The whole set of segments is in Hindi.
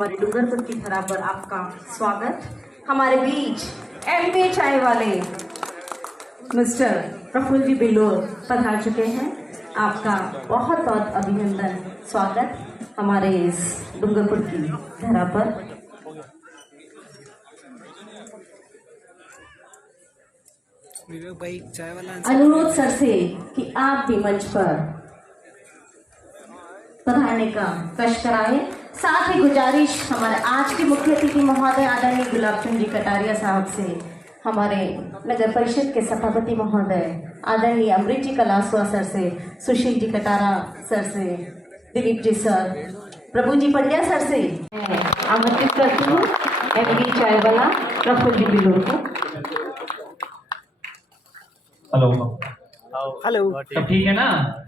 हमारे डूंगरपुर की धरा पर आपका स्वागत। हमारे बीच एमपी चाय वाले मिस्टर प्रफुल्ल जी बिल्लोर पधार चुके हैं। आपका बहुत बहुत अभिनंदन, स्वागत हमारे इस डूंगरपुर की धरा पर। अनुरोध सर से कि आप भी मंच पर पधारने का कष्ट कराए। साथ ही गुजारिश हमारे आज के मुख्य अतिथि महोदय आदरणीय गुलाब चंद जी कटारिया साहब से, हमारे नगर परिषद के सभापति महोदय आदरणीय अमृत जी कलासवा सर से, सुशील जी कटारा सर से, दिलीप जी सर, प्रभु जी पंड्या सर से आमंत्रित करती हूँ एमपी चाय वाला प्रफुल्ल जी बिल्लोर को। हेलो हेलो, सब ठीक है ना?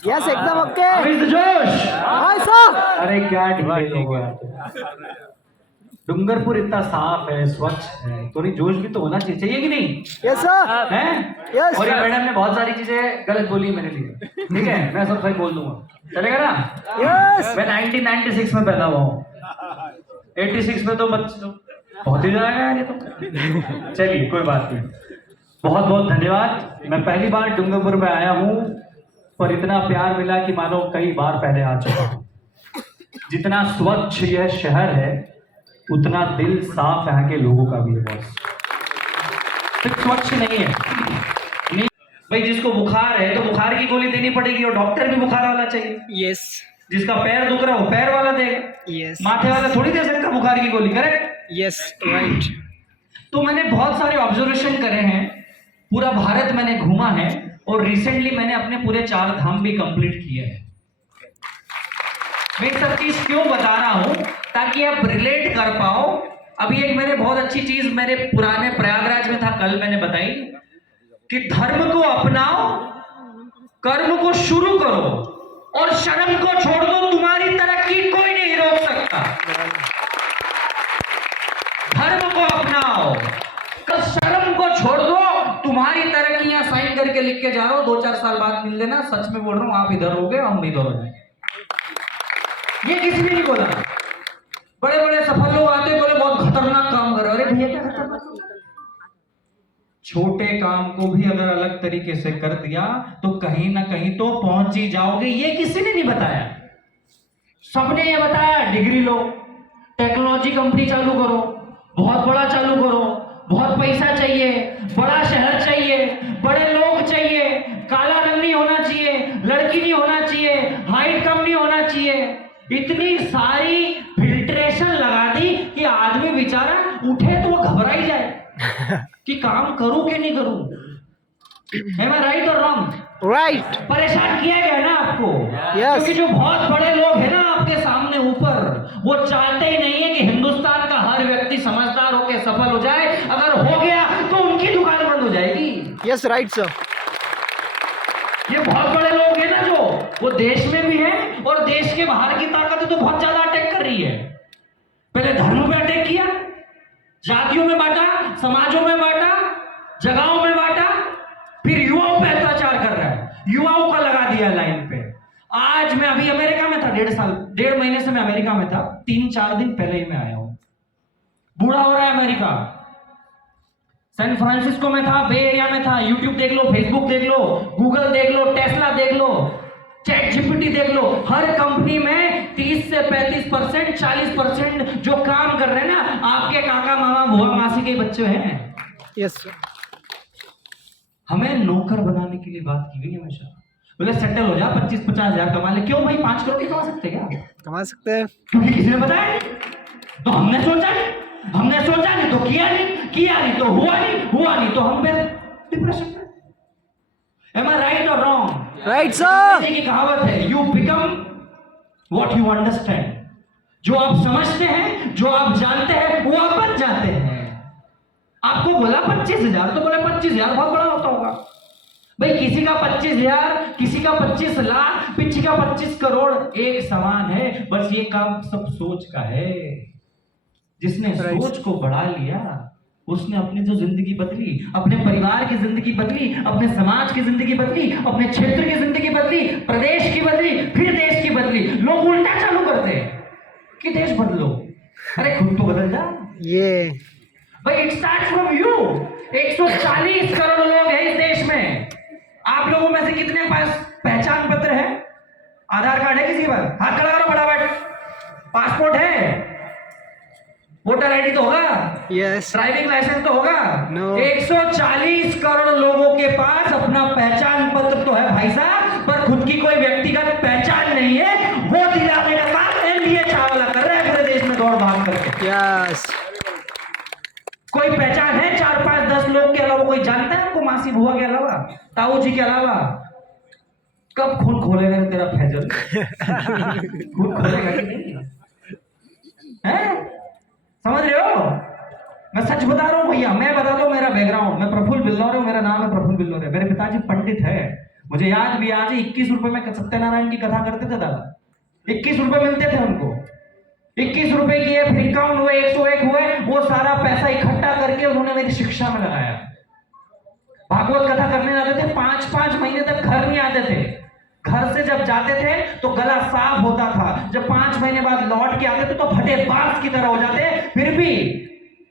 यस एकदम ओके। अभी तो जोश। Hi sir. अरे क्या ढीले लोग हैं। डूंगरपुर इतना साफ है, स्वच्छ है, थोड़ी जोश भी तो होना चाहिए कि नहीं? Yes sir. हैं? Yes, और ये sir. मैडम ने बहुत सारी चीजें गलत बोली है मेरे लिए, ठीक है? मैं सब सही बोल दूंगा, चलेगा ना? यस। मैं 1996 में पैदा हुआ हूँ, 86 में तो बहुत ही जाएगा यार ये तो। चलिए कोई बात नहीं, बहुत बहुत धन्यवाद। मैं पहली बार डूंगरपुर में आया हूँ, पर इतना प्यार मिला कि मानो कई बार पहले आ चुका हूँ। जितना स्वच्छ यह शहर है, उतना दिल साफ यहाँ के लोगों का भी है। बॉस सिर्फ स्वच्छ नहीं है, नहीं भाई, जिसको बुखार है तो बुखार की गोली देनी पड़ेगी, और डॉक्टर भी बुखार वाला चाहिए। यस जिसका पैर दुख रहा हो पैर वाला देगा, यस माथे वाला थोड़ी दे सकता बुखार की गोली, करेक्ट? Yes right. तो मैंने बहुत सारे ऑब्जर्वेशन करे हैं, पूरा भारत मैंने घूमा है, और रिसेंटली मैंने अपने पूरे 4 धाम भी कंप्लीट किए हैं। मैं सब चीज क्यों बता रहा हूं, ताकि आप रिलेट कर पाओ। अभी एक मैंने बहुत अच्छी चीज मेरे पुराने प्रयागराज में था, कल मैंने बताई कि धर्म को अपनाओ, कर्म को शुरू करो, और शर्म को छोड़ दो, तुम्हारी तरक्की कोई नहीं रोक सकता। धर्म को अपनाओ, शर्म को छोड़ दो, तुम्हारी तरक्की यहां साइन करके लिख के जा रहा हूं, 2-4 साल बाद मिल लेना। सच में बोल रहा हूं, आप इधर हो गए, हम इधर हो जाएंगे। ये किसी ने नहीं बोला। बड़े बड़े सफल लोग आते, बोले बहुत खतरनाक काम कर रहे। अरे भैया क्या खतरनाक? छोटे काम को भी अगर अलग तरीके से कर दिया तो कहीं ना कहीं तो पहुंच ही जाओगे। ये किसी ने नहीं बताया, सबने ये बताया डिग्री लो, टेक्नोलॉजी कंपनी चालू करो, बहुत बड़ा चालू करो, बहुत पैसा चाहिए, बड़ा शहर चाहिए, बड़े लोग चाहिए, काला रंग नहीं होना चाहिए, लड़की नहीं होना चाहिए, हाइट कम नहीं होना चाहिए। इतनी सारी फिल्ट्रेशन लगा दी कि आदमी बेचारा उठे तो वो घबरा ही जाए कि काम करूं कि नहीं करूं। Am I right or wrong? Right. परेशान किया गया ना आपको? Yes. क्योंकि जो बहुत बड़े लोग हैं ना आपके सामने ऊपर, वो चाहते ही नहीं है कि हिंदुस्तान का हर व्यक्ति समझदार होकर सफल हो जाए। अगर हो गया तो उनकी दुकान बंद हो जाएगी। Yes right sir. ये बहुत बड़े लोग हैं ना, जो वो देश में भी है और देश के बाहर की ताकत तो बहुत ज्यादा अटैक कर रही है। पहले धर्म पे अटैक किया, जातियों में बांटा, समाजों में बांटा, जगहों में बांटा, फिर युवाओं पे अत्याचार कर रहा है, युवाओं का लगा दिया लाइन पे। आज मैं अभी अमेरिका में था, 1.5 महीने से मैं अमेरिका में था, 3-4 दिन पहले ही मैं आया हूं। बूढ़ा हो रहा है अमेरिका। सैन फ्रांसिस्को में था, बे एरिया में था। यूट्यूब देख लो, फेसबुक देख लो, गूगल देख लो, टेस्ला देख लो, चैट जीपीटी देख लो। हर कंपनी में 30 से 35%, 40% जो काम कर रहे हैं ना, आपके काका मामा बुआ मासी के बच्चे हैं। Yes sir. हमें नौकर बनाने के लिए बात की गई हमेशा। बोले सेटल हो जा, 25-50 हजार कमा ले। क्यों भाई, 5 करोड़ की कमा सकते क्या? कमा सकते हैं, क्योंकि किसी ने बताया नहीं, तो हमने सोचा नहीं तो किया नहीं तो हुआ नहीं तो हम फिर डिप्रेशन में। Am I right or wrong? Right sir. की कहावत है, you become what you understand. जो आप समझते हैं, जो आप जानते हैं, वो आप बन जाते हैं। आपको बोला 25,000, तो बोले 25,000 बहुत बड़ा होता होगा भाई। किसी का 25,000, किसी का 25 लाख, किसी का 25 करोड़, एक समान है। बस ये काम सब सोच का है। जिसने सोच को बढ़ा लिया, उसने अपनी जो जिंदगी बदली, अपने परिवार की जिंदगी बदली, अपने समाज की जिंदगी बदली, अपने क्षेत्र की जिंदगी बदली, प्रदेश की बदली, फिर देश की बदली। लोग उल्टा चालू करते हैं कि देश बदलो, अरे खुद तो बदल जा ये भाई। It starts from you. 140 crore लोग हैं इस देश में। आप लोगों में से कितने के पास पहचान पत्र है? आधार कार्ड है किसी पर? हाथ खड़ा करो फटाफट। पासपोर्ट है? वोटर आईडी तो होगा? यस ड्राइविंग लाइसेंस तो होगा? No. 140 करोड़ लोगों के पास अपना पहचान पत्र तो है भाई साहब, पर खुद की कोई व्यक्तिगत पहचान नहीं है। वो दिलाने का काम एनडीए चावला कर रहा है पूरे देश में दौड़ भाग करके। यस कोई पहचान है? 4, 5, 10 लोग के अलावा कोई जानता है आपको? मासी बुआ के अलावा, ताऊ जी के अलावा? कब खून खोलेगा तेरा फैजल? खून खोलेगा कि नहीं है? समझ रहे हो? मैं सच बता रहा हूं भैया। मैं बता दो मेरा बैकग्राउंड। मैं प्रफुल्ल बिल्लौरे, मेरा नाम है प्रफुल्ल बिल्लौरे। मेरे पिताजी पंडित है। मुझे याद भी आज 21 रुपए में सत्यनारायण की कथा करते थे दादा। 21 रुपए मिलते थे उनको। 21 रुपए किए, फिर 51 हुए, 101 हुए। वो सारा पैसा इकट्ठा करके उन्होंने मेरी शिक्षा में लगाया। भागवत कथा करने जाते थे, 5-5 महीने तक घर नहीं आते थे। घर से जब जाते थे तो गला साफ होता था। जब 5 महीने बाद लौट के आते थे तो फटे बांस की तरह हो जाते। फिर भी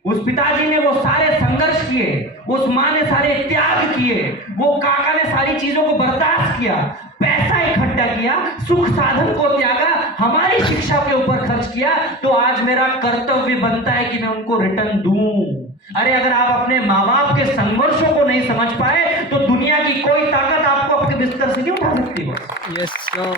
उस पिताजी ने वो सारे संघर्ष किए, उस माँ ने सारे त्याग किए, वो काका ने सारी चीजों को बर्दाश्त किया, पैसा इकट्ठा किया, सुख साधन को त्यागा, हमारी शिक्षा के ऊपर खर्च किया। तो आज मेरा कर्तव्य बनता है कि मैं उनको रिटर्न दूं। अरे अगर आप अपने माँ बाप के संघर्षों को नहीं समझ पाए तो दुनिया की कोई ताकत आपको अपने बिस्तर से नहीं उठा सकती। बस यस सर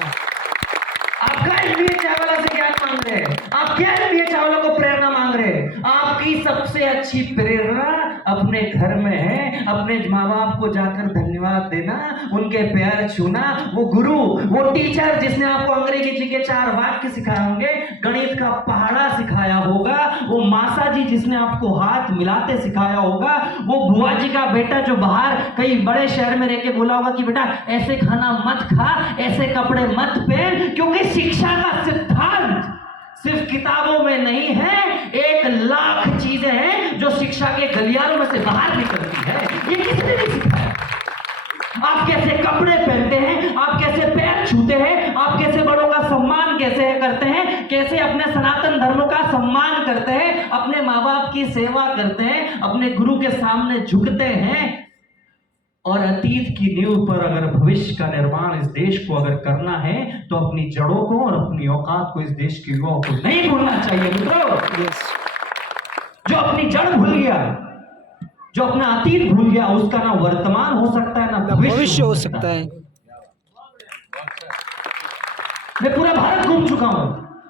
आप क्या एनडीए चावला से ज्ञान मांग रहे हैं? आप क्या एनडीए चावला को प्रेरणा मांग रहे हैं? आपकी सबसे अच्छी प्रेरणा अपने घर में है। अपने माँ बाप को जाकर धन्यवाद देना, उनके पैर छूना। वो गुरु, वो टीचर जिसने आपको अंग्रेजी जी के 4 वाक्य सिखाए होंगे, गणित का पहाड़ा सिखाया होगा, वो मासा जी जिसने आपको हाथ मिलाते सिखाया होगा, वो बुआ जी का बेटा जो बाहर कई बड़े शहर में रह के बोला होगा कि बेटा ऐसे खाना मत खा, ऐसे कपड़े मत पहन। क्योंकि शिक्षा का सिद्धांत सिर्फ किताबों में नहीं है, 1 लाख चीजें हैं जो शिक्षा के गलियारों में से बाहर निकलती है। ये किसने नहीं सिखाया? आप कैसे कपड़े पहनते हैं, आप कैसे पैर छूते हैं, आप कैसे बड़ों का सम्मान कैसे करते हैं, कैसे अपने सनातन धर्म का सम्मान करते हैं, अपने माँ बाप की सेवा करते हैं, अपने गुरु के सामने झुकते हैं। और अतीत की नींव पर अगर भविष्य का निर्माण इस देश को अगर करना है तो अपनी जड़ों को और अपनी औकात को इस देश के युवाओं को नहीं भूलना चाहिए मित्रों। यस जो अपनी जड़ भूल गया, जो अपना अतीत भूल गया, उसका ना वर्तमान हो सकता है ना भविष्य हो सकता है। मैं पूरा भारत घूम चुका हूं,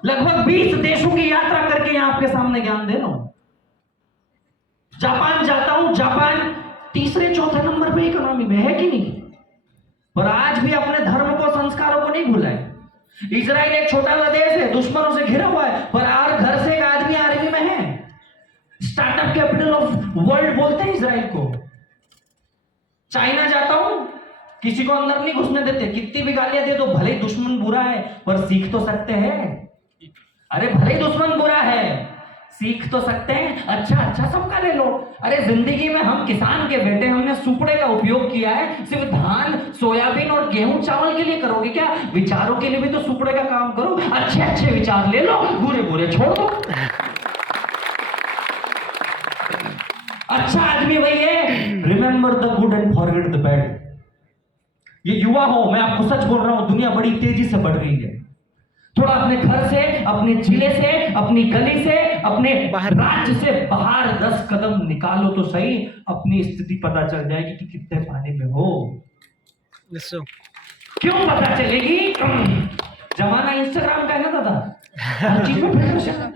लगभग 20 देशों की यात्रा करके यहां आपके सामने ज्ञान दे रहा हूं। जापान जाता हूं, जापान 3-4 नंबर पे इकोनॉमी में है कि नहीं, पर आज भी अपने धर्म को, संस्कारों को नहीं भूला है। इजराइल एक छोटा सा देश है, दुश्मनों से घिरा हुआ है, पर हर घर से एक आदमी आर्मी में है। स्टार्टअप कैपिटल ऑफ वर्ल्ड बोलते हैं इजराइल को। चाइना जाता हूं, किसी को अंदर नहीं घुसने देते, कितनी भी गालियां दे दो, भले ही दुश्मन बुरा है पर सीख तो सकते हैं। अरे भले ही दुश्मन बुरा है, सीख तो सकते हैं। अच्छा सबका ले लो। अरे जिंदगी में हम किसान के बेटे, हमने सुपड़े का उपयोग किया है। सिर्फ धान, सोयाबीन और गेहूं चावल के लिए करोगे क्या? विचारों के लिए भी तो सुपड़े का काम करो। अच्छे विचार ले लो, बुरे छोड़ दो। अच्छा आदमी वही है, remember the good and forget the bad. ये युवा हो, मैं आपको सच बोल रहा हूं, दुनिया बड़ी तेजी से बढ़ रही है। थोड़ा अपने घर से, अपने जिले से, अपनी गली से, अपने राज्य से बाहर 10 कदम निकालो तो सही, अपनी स्थिति पता चल जाएगी कि कितने पानी में हो। क्यों पता चलेगी? जमाना इंस्टाग्राम का है ना दादा, हर चीज में फिल्टर है।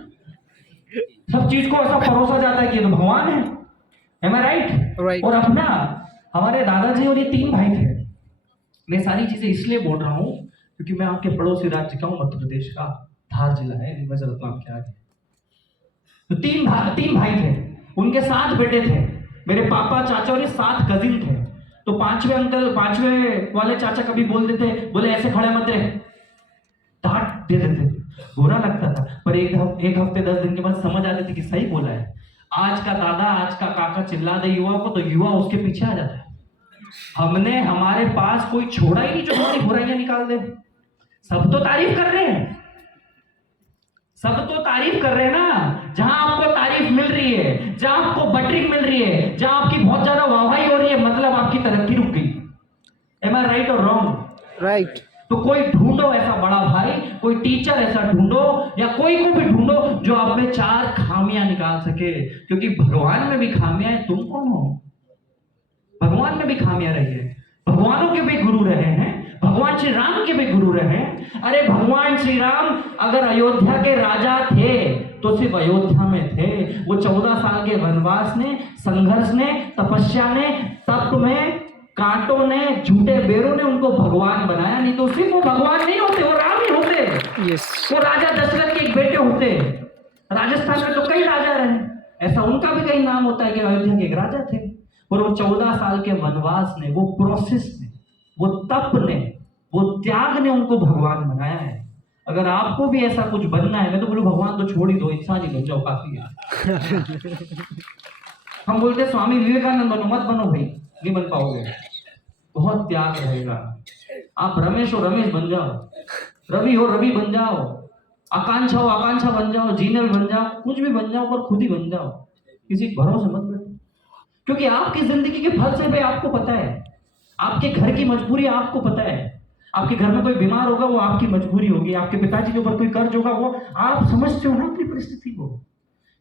सब चीज को ऐसा परोसा जाता है कि ये तो भगवान है। Am I right? और अपना हमारे दादाजी और ये 3 भाई थे। मैं सारी चीजें इसलिए बोल रहा हूं क्योंकि मैं आपके पड़ोसी राज्य का हूं, मध्य प्रदेश का धार जिला है, रतलाम के आगे। तो 3 भाई थे, उनके 7 बेटे थे। मेरे पापा, चाचा और ये 7 कजिन थे। तो 5वें वाले चाचा कभी बोल देते, बोले ऐसे खड़े मत रहे, डांट दे देते, बुरा लगता था। पर एक हफ्ते 10 दिन के बाद समझ आते थे कि सही बोला है। आज का दादा, आज का काका चिल्ला दे युवा को तो युवा उसके पीछे आ जाता है। हमने, हमारे पास कोई छोड़ा ही नहीं जो हमारी बुराइयां निकाल दे। सब तो तारीफ कर रहे हैं, सब तो तारीफ कर रहे हैं ना। हैट्रिक मिल रही है, जहां आपकी बहुत ज्यादा वाहवाही हो रही है, मतलब आपकी तरक्की रुक गई। एम आई राइट और रॉन्ग? राइट। तो कोई ढूंढो ऐसा बड़ा भाई, कोई टीचर ऐसा ढूंढो, या कोई को भी ढूंढो जो आप में 4 खामियां निकाल सके, क्योंकि भगवान में भी खामियां हैं। तुम कौन हो? भगवान में भी खामियां रही है। भगवानों के भी गुरु रहे हैं, भगवान श्री राम के भी गुरु रहे। अरे भगवान श्री राम अगर अयोध्या के राजा थे तो सिर्फ अयोध्या में थे। वो 14 साल के वनवास ने, संघर्ष ने, तपस्या ने, तप में, कांटों ने, झूठे बेरों ने उनको भगवान बनाया। नहीं तो सिर्फ वो भगवान नहीं होते, वो राम ही होते। यस। वो राजा दशरथ के एक बेटे होते। राजस्थान में तो कई राजा रहे, ऐसा उनका भी कई नाम होता है कि अयोध्या के एक राजा थे। और वो 14 साल के वनवास ने, वो प्रोसेस ने, वो तप ने, वो त्याग ने उनको भगवान बनाया है। अगर आपको भी ऐसा कुछ बनना है, मैं तो बोलूं भगवान तो छोड़ ही दो, इंसान ही बन जाओ, काफी है। हम बोलते स्वामी विवेकानंद बनो, मत बनो भाई, नहीं बन पाओगे, बहुत त्याग रहेगा। आप रमेश हो रमेश बन जाओ, रवि हो रवि बन जाओ, आकांक्षा हो आकांक्षा बन जाओ, जीनल बन जाओ, कुछ भी बन जाओ, पर खुद ही बन जाओ। किसी के भरोसे मत बैठो, क्योंकि आपकी जिंदगी के फलसफे आपको पता है, आपके घर की मजबूरी आपको पता है। आपके घर में कोई बीमार होगा, वो आपकी मजबूरी होगी। आपके पिताजी के ऊपर कोई कर्ज होगा, वो आप समझते हो ना अपनी परिस्थिति को।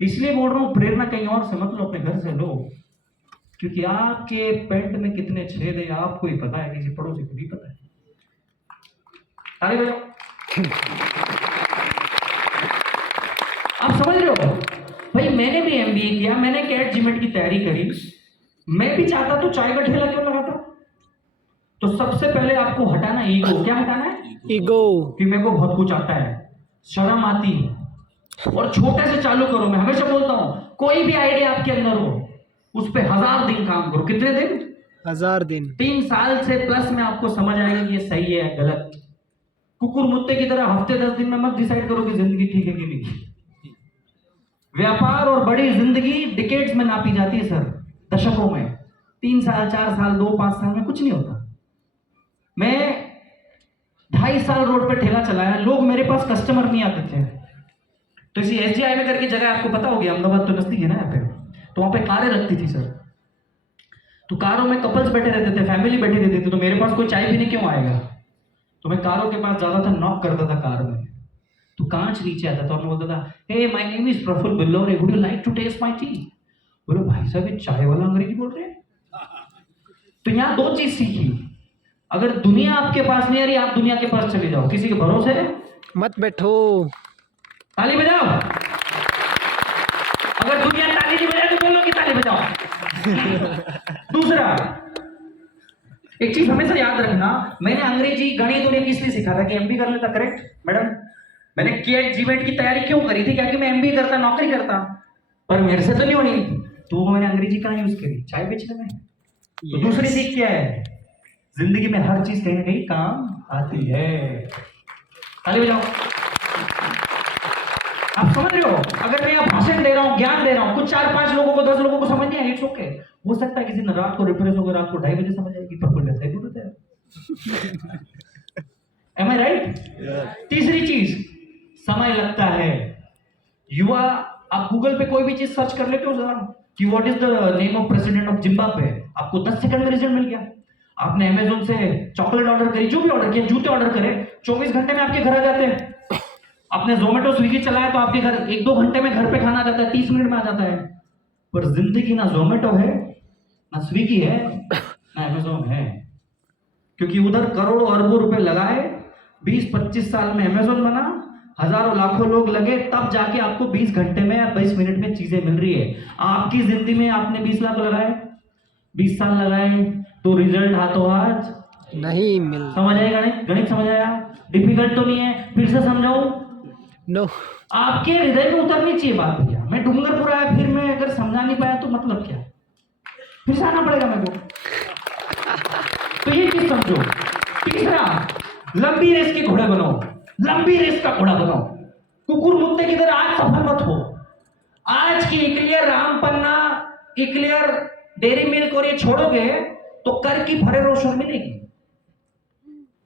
इसलिए बोल रहा हूं, प्रेरणा कहीं और से मत लो, अपने घर से लो, क्योंकि आपके पेट में कितने छेद है आपको ही पता है, किसी पड़ोसी को भी पता है। ताली बजाओ। आप समझ रहे हो भाई? मैंने भी एमबीए किया, मैंने कैट जीमेट की तैयारी करी। मैं भी चाहता तो चाय का ठेला क्यों लगाता? तो सबसे पहले आपको हटाना ईगो। क्या हटाना है? ईगो। कि मेरे को बहुत कुछ आता है, शर्म आती है। और छोटे से चालू करो। मैं हमेशा बोलता हूं, कोई भी आइडिया आपके अंदर हो, उस पे 1000 दिन काम करो। कितने दिन? 1000 दिन। 3 साल से प्लस में आपको समझ आएगा कि ये सही है गलत। कुकुर मुत्ते की तरह हफ्ते 10 दिन में मत डिसाइड करो कि जिंदगी ठीक है कि नहीं। व्यापार और बड़ी जिंदगी डिकेड्स में नापी जाती है सर, दशकों में। 3 साल, 4 साल, 2-5 साल में कुछ नहीं होता। मैं 2.5 साल रोड पे ठेला चलाया, लोग मेरे पास कस्टमर नहीं आते थे। तो इसी एसजीआई में करके जगह आपको पता होगी, अहमदाबाद तो नजदीक है ना यहाँ पे, तो वहां पे कारें रखती थी सर। तो कारों में कपल्स बैठे रहते थे, फैमिली बैठी रहती थी, तो मेरे पास कोई चाय पीने क्यों आएगा? तो मैं कारों के पास जाता था, नॉक करता था कार में, तो कांच नीचे आता था और मैं बोलता था, hey my name is Praful Billore, would you like to taste my tea? बोलो भाई साहब ये चाय वाला अंग्रेजी बोल रहे हैं। तो यहाँ 2 चीज सीखी, अगर दुनिया आपके पास नहीं आ रही, आप दुनिया के पास चले जाओ, किसी के भरोसे मत बैठो। ताली बजाओ। अगर दुनिया ताली नहीं बजाए तो बोलो कि ताली बजाओ। दूसरा, एक चीज हमेशा याद रखना, मैंने अंग्रेजी गणित उन्हें इसलिए सिखा था कि एमबी कर लेता। Correct madam? मैंने कैट जीमेट की तैयारी क्यों करी थी? क्योंकि मैं एमबी करता, नौकरी करता, पर मेरे से तो नहीं होनी, तो मैंने अंग्रेजी कहाँ यूज करी? चाय बेचने में। तो दूसरी सीख क्या है? जिंदगी में हर चीज कहीं ना कहीं काम आती है। ताली बजाओ। आप समझ रहे हो? अगर मैं यहाँ भाषण दे रहा हूँ, ज्ञान दे रहा हूँ, कुछ 4-5 लोगों को, 10 लोगों को समझ नहीं आया, इट्स ओके। हो सकता है किसी दिन रात को रिफ्रेश होकर रात को 2:30 बजे समझ आएगी, पर कोई वैसा ही दूर है। Am I right? तीसरी चीज, समय लगता है। युवा, आप गूगल पे कोई भी चीज सर्च कर लेते हो जरा कि what is the name of president of Zimbabwe, आपको 10 सेकंड में रिजल्ट मिल गया। आपने अमेजोन से चॉकलेट ऑर्डर करी, जो भी ऑर्डर किया, जूते ऑर्डर करे, 24 घंटे में आपके घर आ जाते हैं। आपने जोमेटो स्विगी चलाया तो आपके घर 1-2 घंटे में घर पे खाना आ जाता है, 30 मिनट में आ जाता है। पर जिंदगी ना जोमेटो है, ना स्विगी है, ना अमेजोन है, क्योंकि उधर करोड़ों अरबों रुपए लगाए, 20-25 साल में अमेजोन बना, हजारों लाखों लोग लगे, तब जाके आपको 20 घंटे में या 20 मिनट में चीजें मिल रही है। आपकी जिंदगी में आपने 20 लाख लगाए, 20 साल लगाए, तो रिजल्ट हाथों हाथ नहीं मिल। समझ आएगा? गणित समझ आया? डिफिकल्ट तो नहीं है? फिर से समझाऊं? नो। आपके हृदय में उतरनी चाहिए बात भैया। मैं डूंगरपुर आया, फिर मैं अगर समझा नहीं पाया तो मतलब क्या? फिर से आना पड़ेगा मेरे को। तो ये चीज समझो। तीसरा, लंबी रेस के घोड़े बनो, लंबी रेस का घोड़ा बनो। कुकुर मुत्ते की तरह आज सफल मत हो। आज की इक्लियर राम पन्ना, इक्लियर डेयरी मिल्क और ये छोड़ोगे तो कर की भरे रोशन मिलेगी।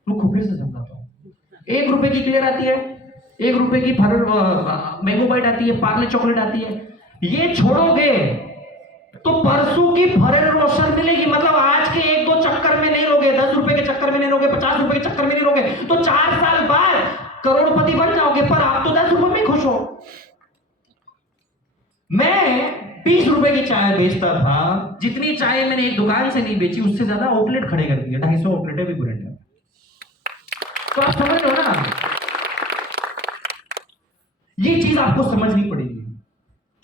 रुको फिर से समझाता हूं। 1 रुपए की क्लियर आती है, 1 रुपए की मैंगो बाइट आती है, पार्ले चॉकलेट आती है। ये छोड़ोगे तो परसों की फरेल रोशन मिलेगी। मतलब आज के 1-2 चक्कर में नहीं लोगे, 10 रुपए के चक्कर में नहीं लोगे, 50 रुपए के चक्कर में नहीं लोगे, तो 4 साल बाद करोड़पति बन जाओगे। पर आप तो 10 रुपए में खुश हो। मैं 20 रुपए की चाय बेचता था, जितनी चाय मैंने एक दुकान से नहीं बेची, उससे ज्यादा आउटलेट खड़े कर दिए। 250 आउटलेट है विपुरेंट में। तो आप समझ लो ना, ये चीज आपको समझनी पड़ेगी।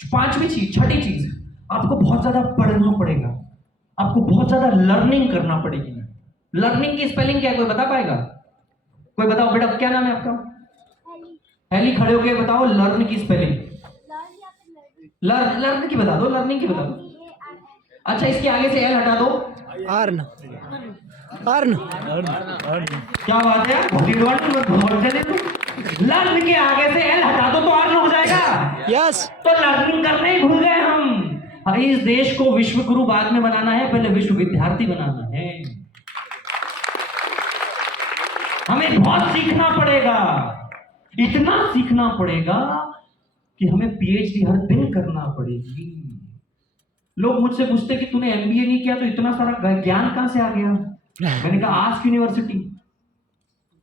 पांचवी चीज, छठी चीज, आपको बहुत ज्यादा पढ़ना पड़ेगा, आपको बहुत ज्यादा लर्निंग करना पड़ेगी। लर्निंग की स्पेलिंग क्या है, कोई बता पाएगा? कोई बताओ बेटा, क्या नाम है आपका? हेली। खड़े होके बताओ लर्न की स्पेलिंग। लर्न की बता दो, लर्निंग की बता दो। अच्छा, इसके आगे से एल हटा दो। अर्न अर्न क्या बात है, लर्न के आगे से एल हटा दो तो अर्न हो जाएगा। यस तो लर्निंग करने ही भूल गए हम। अरे इस देश को विश्व गुरु बाद में बनाना है, पहले विश्व विद्यार्थी बनाना है। हमें बहुत सीखना पड़ेगा, इतना सीखना पड़ेगा कि हमें पीएचडी हर दिन करना पड़ेगी। लोग मुझसे पूछते कि तूने एमबीए नहीं किया तो इतना सारा ज्ञान कहां से आ गया? मैंने कहा आस्क यूनिवर्सिटी।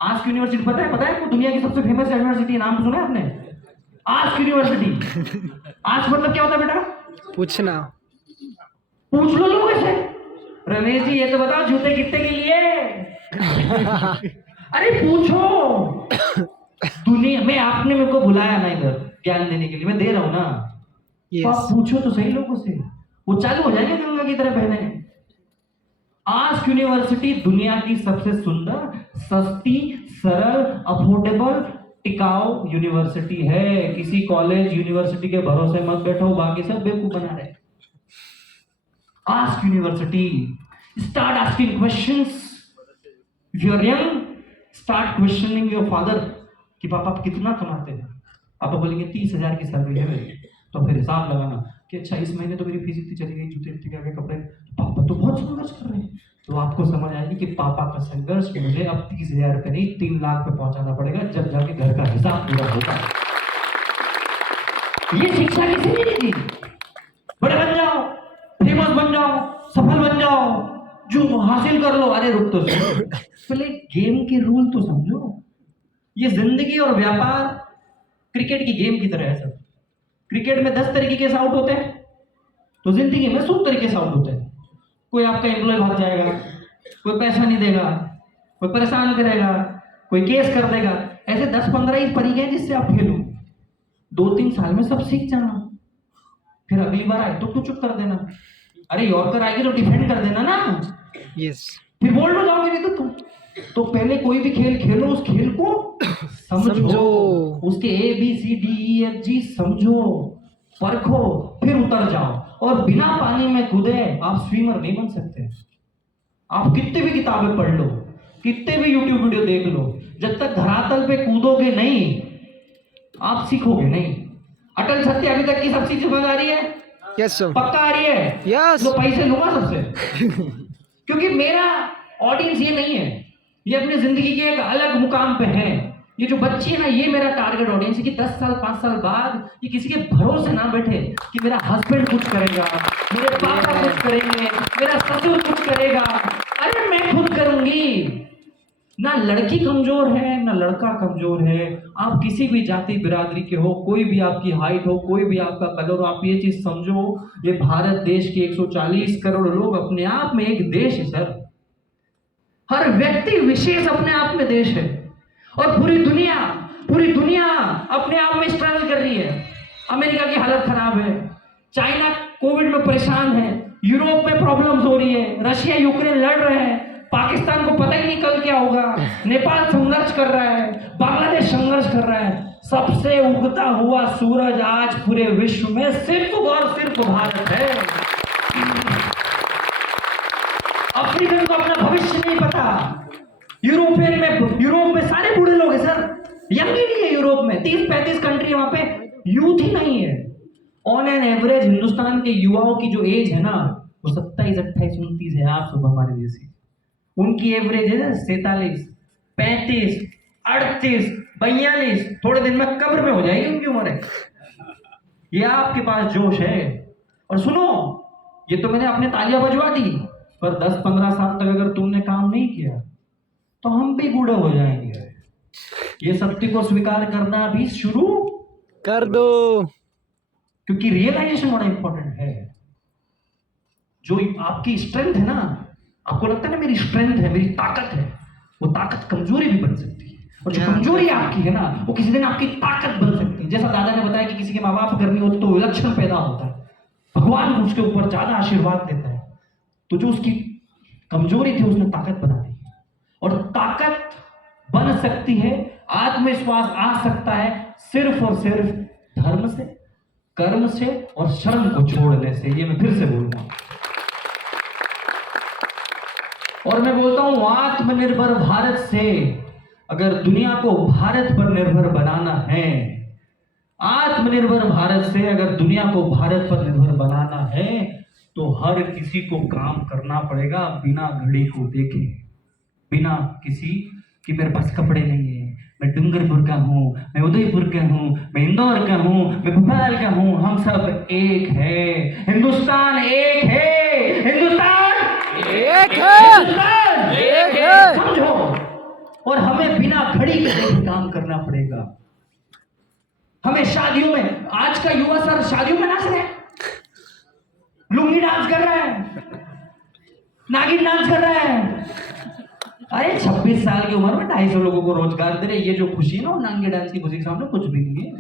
आस्क यूनिवर्सिटी पता है आपको? दुनिया की सबसे फेमस यूनिवर्सिटी, नाम सुना है आपने? Ask university. आस्क मतलब क्या होता है बेटा? पूछना। पूछ लो लोगों से, रमेश जी ये तो बताओ जूते कितने के लिए? अरे पूछो। दुनिया में आपने मेरे को बुलाया ना इधर ज्ञान देने के लिए, मैं दे रहा हूं ना। तो आप पूछो तो सही लोगों से, वो चालू हो जाएंगे गंगा की तरह बहने। आस्क यूनिवर्सिटी दुनिया की सबसे सुंदर, सस्ती, सरल, अफोर्डेबल, टिकाऊ यूनिवर्सिटी है। किसी कॉलेज यूनिवर्सिटी के भरोसे मत बैठो, बाकी सब बेवकूफ बना रहे। Ask university, start asking questions. If you are young, start questioning your father कि पापा आप कितना कमाते हैं? पापा बोलेंगे 30,000 की सैलरी है मेरी। तो फिर हिसाब लगाना कि अच्छा इस महीने तो मेरी फीस इतनी चली गई, जूते इतने के कपड़े, पापा तो बहुत संघर्ष कर रहे हैं। तो आपको समझ आएगी कि पापा का संघर्ष मुझे अब 30,000 रुपये नहीं 3 लाख पे पहुंचाना पड़ेगा, जब जाके घर का हिसाब पूरा होगा। ये शिक्षा किसी ने नहीं दी। बड़े बन जाओ, फेमस बन जाओ, सफल बन जाओ, जो हासिल कर लो। अरे रुक तो पहले गेम के रूल तो समझो। ये जिंदगी और व्यापार क्रिकेट की गेम की तरह है सर। क्रिकेट में 10 तरीके से आउट होते हैं, तो जिंदगी में 100 तरीके से आउट होते हैं। कोई आपका एम्प्लॉय भाग जाएगा, कोई पैसा नहीं देगा, कोई परेशान करेगा, कोई केस कर देगा। ऐसे 10-15 ही तरीके हैं जिससे आप खेलो। 2-3 साल में सब सीख जाना, फिर अगली बार आए तो चुप कर देना। अरे यॉर्कर आएगी तो डिफेंड कर देना ना। यस फिर बोल लो जाओगे नहीं तो तुम। तो पहले कोई भी खेल खेलो, उस खेल को समझो, उसके ABCDEFG समझो, परखो, फिर उतर जाओ। और बिना पानी में कूदे आप स्विमर नहीं बन सकते। आप कितने भी किताबें पढ़ लो, कितने भी यूट्यूब वीडियो देख लो, जब तक धरातल पे कूदोगे नहीं, आप सीखोगे नहीं। अटल सत्य अभी तक की सब चीज समझ आ रही है? Yes sir. पक्का आ रही है? यस। तो पैसे लूंगा सबसे। क्योंकि मेरा ऑडियंस ये नहीं है, ये अपनी जिंदगी के एक अलग मुकाम पे है। ये जो बच्चे हैं ना, ये मेरा टारगेट ऑडियंस है कि 10 साल 5 साल बाद ये किसी के भरोसे ना बैठे कि मेरा हस्बैंड कुछ करेगा, मेरे पापा कुछ करेंगे, मेरा ससुर कुछ करेगा। अरे मैं खुद करूंगी। ना लड़की कमजोर है ना लड़का कमजोर है। आप किसी भी जाति बिरादरी के हो, कोई भी आपकी हाइट हो, कोई भी आपका कलर हो, आप ये चीज समझो, ये भारत देश के 140 करोड़ लोग अपने आप में एक देश है सर। हर व्यक्ति विशेष अपने आप में देश है। और पूरी दुनिया अपने आप में स्ट्रगल कर रही है। अमेरिका की हालत खराब है, चाइना कोविड में परेशान है, यूरोप में प्रॉब्लम्स हो रही है, रशिया यूक्रेन लड़ रहे हैं, पाकिस्तान को पता ही नहीं कल क्या होगा, नेपाल संघर्ष कर रहा है, बांग्लादेश संघर्ष कर रहा है। सबसे उगता हुआ सूरज आज पूरे विश्व में सिर्फ और सिर्फ भारत है। अफ्रीकन को अपना भविष्य नहीं पता। यूरोप में सारे बूढ़े लोग हैं सर, यंग ही नहीं है। यूरोप में 30-35 कंट्री, वहां पे यूथ ही नहीं है। ऑन एन एवरेज हिंदुस्तान के युवाओं की जो एज है ना, वो 27, 28, 29 है। आप सब हमारे जैसी, उनकी एवरेज है 47, 35, 38, 42। थोड़े दिन में कब्र में हो जाएगी उनकी उम्र है। ये आपके पास जोश है। और सुनो, ये तो मैंने अपने तालियां बजवा दी, पर 10-15 साल तक अगर तुमने काम नहीं किया तो हम भी बूढ़े हो जाएंगे। ये सत्य को स्वीकार करना भी शुरू कर दो। क्योंकि रियलाइजेशन बड़ा इंपॉर्टेंट है। जो आपकी स्ट्रेंथ है ना, आपको लगता है ना मेरी स्ट्रेंथ है, मेरी ताकत है, वो ताकत कमजोरी भी बन सकती है। और जो कमजोरी आपकी है ना, वो किसी दिन आपकी ताकत बन सकती है। जैसा दादा ने बताया कि किसी के माँ बाप गर्मी होती तो विलक्षण पैदा होता है, भगवान उसके ऊपर ज्यादा आशीर्वाद देता है। तो जो उसकी कमजोरी थी उसने ताकत बना दी। और ताकत बन सकती है, आत्मविश्वास आ सकता है सिर्फ और सिर्फ धर्म से, कर्म से और श्रम को छोड़ने से। ये मैं फिर से बोलूंगा और मैं बोलता हूं आत्मनिर्भर भारत से। अगर दुनिया को भारत पर निर्भर बनाना है, आत्मनिर्भर भारत से अगर दुनिया को भारत पर निर्भर बनाना है, तो हर किसी को काम करना पड़ेगा बिना घड़ी को देखे, बिना किसी कि मेरे पास कपड़े नहीं है, मैं डूंगरपुर का हूँ, मैं उदयपुर का हूँ, मैं इंदौर का हूँ, मैं भोपाल का हूँ। हम सब एक है, हिंदुस्तान एक है, हिंदुस्तान एक है, हिंदुस्तान एक है। समझो। और हमें बिना घड़ी के देखे काम करना पड़ेगा। हमें शादियों में, आज का युवा सर शादियों में नाच रहे हैं, लुंगी डांस कर रहा है, नागिन डांस कर रहा है। अरे 26 साल की उम्र में 250 लोगों को रोजगार दे रहे। ये जो खुशी है ना, नांगे डांस की खुशी के सामने कुछ भी नहीं है।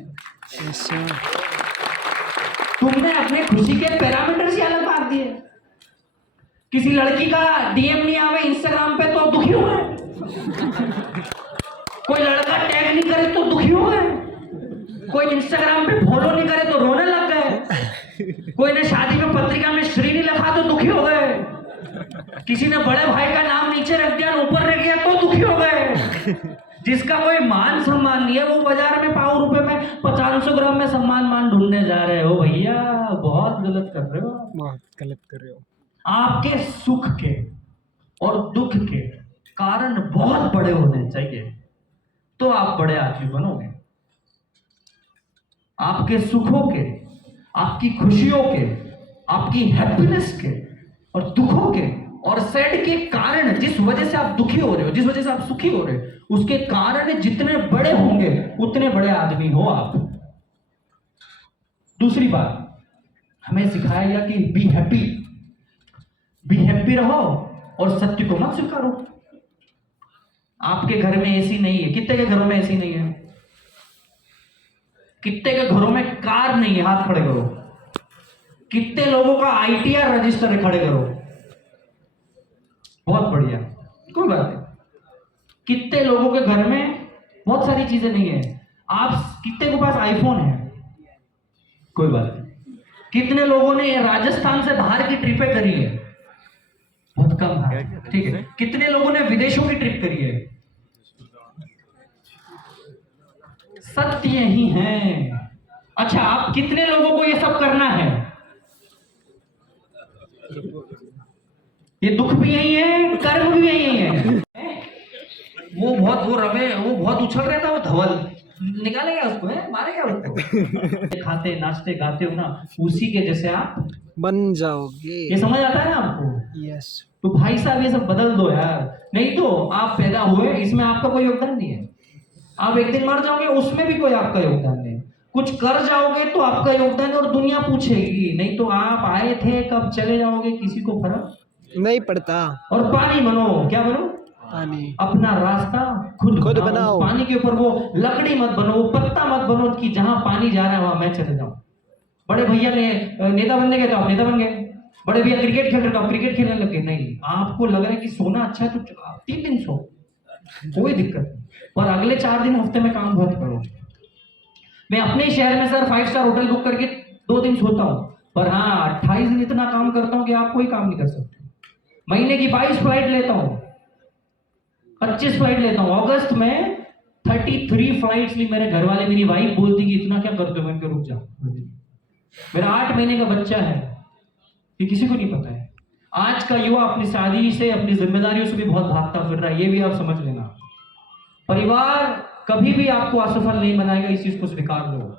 तुमने अपने खुशी के पैरामीटर से अलग मार दिए। किसी लड़की का डीएम नहीं आवे इंस्टाग्राम पे तो दुखी हुए, कोई लड़का टैग नहीं करे तो दुखी हुए, कोई इंस्टाग्राम पे फॉलो नहीं करे तो रोने लग गए, कोई ने शादी में पत्रिका में श्री नहीं लिखा तो दुखी हो गए, किसी ने बड़े भाई का नाम नीचे रख दिया ऊपर रख दिया तो दुखी हो गए। जिसका कोई मान सम्मान नहीं है वो बाजार में पाव रुपए में 500 ग्राम में सम्मान मान ढूंढने जा रहे हो। भैया बहुत गलत कर रहे हो, बहुत गलत कर रहे हो। आपके सुख के और दुख के कारण बहुत बड़े होने चाहिए तो आप बड़े आदमी बनोगे। आपके सुखों के, आपकी खुशियों के, आपकी हैप्पीनेस के और दुखों के और सैड के कारण, जिस वजह से आप दुखी हो रहे हो, जिस वजह से आप सुखी हो रहे हो, उसके कारण जितने बड़े होंगे उतने बड़े आदमी हो आप। दूसरी बात हमें सिखाया गया कि बी हैप्पी रहो और सत्य को मत स्वीकारो। आपके घर में एसी नहीं है, कितने के घरों में एसी नहीं है, कितने के घरों में कार नहीं है, हाथ खड़े करो। कितने लोगों का आईटीआर रजिस्टर है, खड़े करो। बहुत बढ़िया, कोई बात नहीं। कितने लोगों के घर में बहुत सारी चीजें नहीं है, आप कितने के पास आईफोन है, कोई बात नहीं। कितने लोगों ने राजस्थान से बाहर की ट्रिपें करी है, बहुत कम है, ठीक है। कितने लोगों ने विदेशों की ट्रिप करी है। सत्य यही है। अच्छा, आप कितने लोगों को ये सब करना है, ये दुख भी यही है, कर्म भी यही है। वो बहुत उछल रहा था, वो धवल निकालेगा उसको, है मारेगा उसको। खाते नाचते गाते हो ना, उसी के जैसे आप बन जाओगे। ये समझ आता है ना आपको? यस। तो भाई साहब ये सब बदल दो यार, नहीं तो आप पैदा हुए, इसमें आपका कोई योगदान नहीं है। आप एक दिन मर जाओगे, उसमें भी कोई आपका योगदान नहीं। कुछ कर जाओगे तो आपका योगदान है और दुनिया पूछेगी, नहीं तो आप आए थे कब चले जाओगे किसी को फर्क नहीं पड़ता। और पानी बनो, क्या बनो? पानी। अपना रास्ता खुद बनाओ। पानी के ऊपर वो लकड़ी मत बनो, वो पत्ता मत बनो कि जहां पानी जा रहा है वहां मैं चले जाऊं। बड़े भैया ने नेता बनने गए तो आप नेता बन गए, बड़े भैया क्रिकेट खेल रहे तो आप क्रिकेट खेलने लग गए। नहीं, आपको लग रहा है कि सोना अच्छा है तो आप 3 दिन सो, कोई दिक्कत नहीं, पर अगले 4 दिन हफ्ते में काम बहुत करो। मैं अपने शहर में सर 5 स्टार होटल बुक करके 2 दिन सोता हूँ, पर हाँ 28 दिन इतना काम करता हूँ कि आप कोई काम नहीं कर सकते। महीने की 22 फ्लाइट लेता हूँ, 25 फ्लाइट लेता हूँ। अगस्त में 33 फ्लाइट्स ली मेरे घर वाले। मेरी वाइफ बोलती कि इतना क्या करते हो, मैं रुक जा, मेरा 8 महीने का बच्चा है, ये किसी को नहीं पता है। आज का युवा अपनी शादी से, अपनी जिम्मेदारियों से भी बहुत भागता फिर रहा है, ये भी आप समझ लेना। परिवार कभी भी आपको असफल नहीं बनाएगा, इस चीज को स्वीकार लो।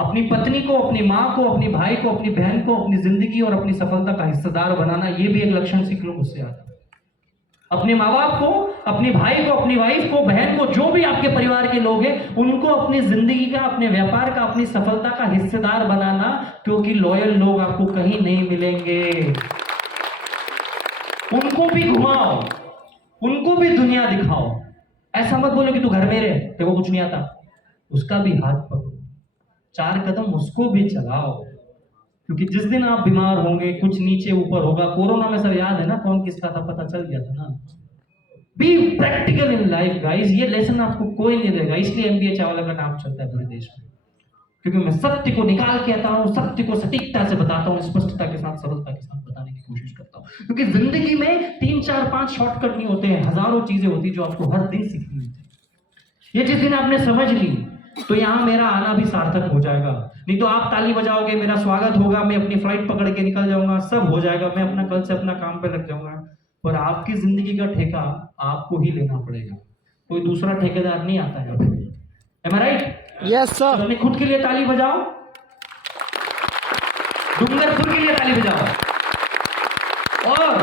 अपनी पत्नी को, अपनी माँ को, अपनी भाई को, अपनी बहन को अपनी जिंदगी और अपनी सफलता का हिस्सेदार बनाना, ये भी एक लक्षण सीख लो मुझसे आता। अपने माँ बाप को, अपने भाई को, अपनी वाइफ को, बहन को, जो भी आपके परिवार के लोग हैं, उनको अपनी जिंदगी का, अपने व्यापार का, अपनी सफलता का हिस्सेदार बनाना, क्योंकि लॉयल लोग आपको कहीं नहीं मिलेंगे। उनको भी घुमाओ, उनको भी दुनिया दिखाओ। ऐसा मत बोलो कि तू घर में रहे, तेरे को कुछ नहीं आता। उसका भी हाथ पकड़ो, 4 कदम उसको भी चलाओ, क्योंकि जिस दिन आप बीमार होंगे, कुछ नीचे ऊपर होगा। कोरोना में सब याद है ना कौन किसका था, पता चल गया था ना। Be practical in life guys, ये लेसन आपको कोई नहीं देगा। इसलिए एमबीए चावला का नाम चलता है पूरे देश में, क्योंकि मैं सत्य को निकाल के आता हूँ, सत्य को सटीकता से बताता हूँ, स्पष्टता के साथ, सरलता के साथ बताने की कोशिश करता हूँ। क्योंकि जिंदगी में 3, 4, 5 शॉर्टकट नहीं होते हैं, हजारों चीजें होती है जो आपको हर दिन सीखनी होती है। ये जिस दिन आपने समझ ली, तो यहाँ मेरा आना भी सार्थक हो जाएगा। नहीं तो आप ताली बजाओगे, मेरा स्वागत होगा, मैं अपनी फ्लाइट पकड़ के निकल जाऊंगा, सब हो जाएगा, मैं अपना कल से अपना काम पे लग जाऊंगा। पर आपकी जिंदगी का ठेका आपको ही लेना पड़ेगा, कोई दूसरा ठेकेदार नहीं आता है। Am I right? Yes sir. अपने खुद के लिए ताली बजाओ, डूंगरपुर के लिए ताली बजाओ। और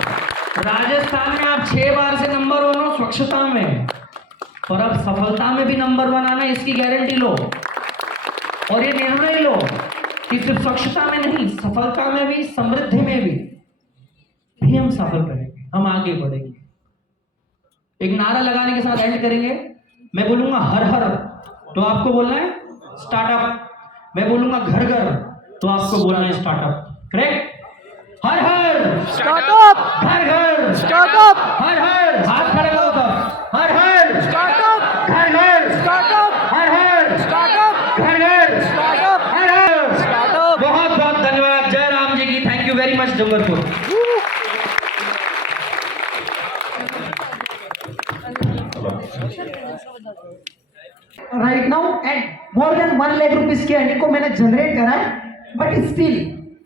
राजस्थान में आप 6 बार से नंबर 1 हो स्वच्छता में, और अब सफलता में भी नंबर 1 आना, इसकी गारंटी लो और ये निर्णय लो कि सिर्फ स्वच्छता में नहीं, सफलता में भी, समृद्धि में भी हम सफल रहेंगे, हम आगे बढ़ेंगे। एक नारा लगाने के साथ एंड करेंगे। मैं बोलूंगा हर हर, तो आपको बोलना है स्टार्टअप। मैं बोलूंगा घर घर, तो आपको बोलना है स्टार्टअप। करेक्ट? हर हर स्टार्टअप, घर घर स्टार्टअप, हर हर, हाथ खड़े करो तब, हर हर स्टार्टअप, घर घर स्टार्टअप, हर हर स्टार्टअप, घर घर स्टार्टअप, हर हर। स्टार्टअप। बहुत बहुत धन्यवाद जय राम जी की। Thank you very much Dungarpur. Right now and more than 1 lakh rupees की अर्निंग को मैंने जनरेट करा है, बट स्टिल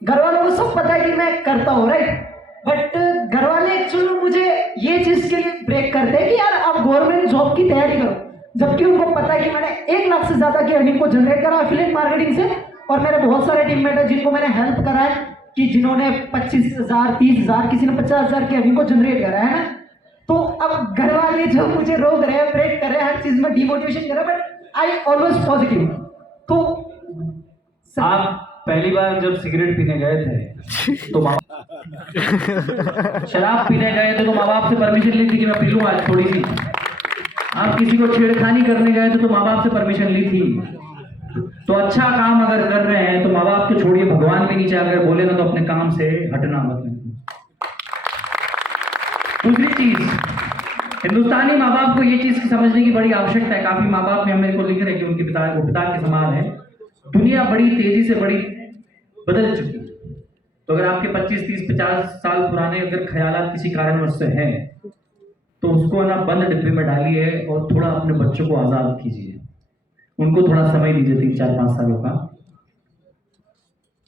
घर वालों को सब पता है कि मैं करता हूँ, राइट। बट घर वाले एक्चुअली मुझे ये चीज के लिए ब्रेक करते हैं कि यार आप गवर्नमेंट जॉब की तैयारी करो, जबकि उनको पता है कि मैंने 1 लाख से ज्यादा की अर्निंग को जनरेट करा एफिलिएट मार्केटिंग से। और मेरे बहुत सारे टीममेट है जिनको मैंने हेल्प करा है, कि जिन्होंने 25,000, 30,000, किसी ने 50,000 की अर्निंग को जनरेट करा है ना। तो अब घर वाले जो मुझे रोक रहे हैं, ब्रेक कर रहे हैं, हर चीज में डिमोटिवेशन कर रहे हैं, बट आई ऑलवेज पॉजिटिव। तो आप पहली बार जब सिगरेट पीने गए थे तो शराब पीने गए थे तो माँ बाप से परमिशन ली थी कि मैं पी लूँ आज थोड़ी सी। आप किसी को छेड़खानी करने गए थे तो माँ बाप से परमिशन ली थी। तो अच्छा काम अगर कर रहे हैं तो माँ बाप को छोड़िए, भगवान भी नीचे अगर बोले ना तो अपने काम से हटना मत। दूसरी चीज, हिंदुस्तानी माँ बाप को ये चीज समझने की बड़ी आवश्यकता है। काफी माँ बाप ने मेरे को लिख रहे कि उनके पिता को पिता के समान है। दुनिया बड़ी तेजी से बदल चुकी है। तो अगर आपके 25, 30, 50 साल पुराने अगर ख्यालात किसी कारणवश से हैं, तो उसको ना बंद डिब्बे में डालिए और थोड़ा अपने बच्चों को आजाद कीजिए। उनको थोड़ा समय दीजिए 3, 4, 5 सालों का।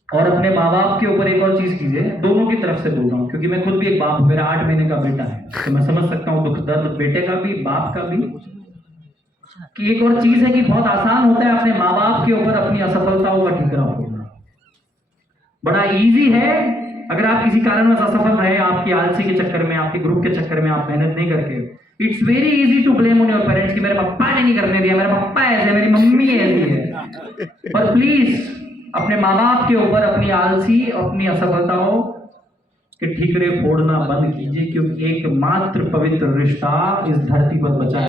और अपने माँ बाप के ऊपर एक और चीज कीजिए, दोनों की तरफ से बोल रहा हूँ क्योंकि मैं खुद भी एक बाप हूँ, मेरा 8 महीने का बेटा है, तो मैं समझ सकता हूँ दुख दर्द बेटे का भी, बाप का भी। कि एक और चीज है कि बहुत आसान होता है अपने माँ बाप के ऊपर अपनी असफलताओं का ठिकरा फोड़ना। बड़ा इजी है अगर आप किसी कारणवश असफल रहे, आपकी आलसी के चक्कर में, आपके ग्रुप के चक्कर में, आप मेहनत नहीं करके, it's very easy to blame on your parents कि मेरे पापा ने नहीं करने दिया, मेरे पापा ऐसे, मेरी मम्मी ऐसी है। पर प्लीज अपने माँ बाप के ऊपर अपनी आलसी, अपनी असफलताओं के ठीकरे फोड़ना बंद कीजिए, क्योंकि एकमात्र पवित्र रिश्ता इस धरती पर बचा है।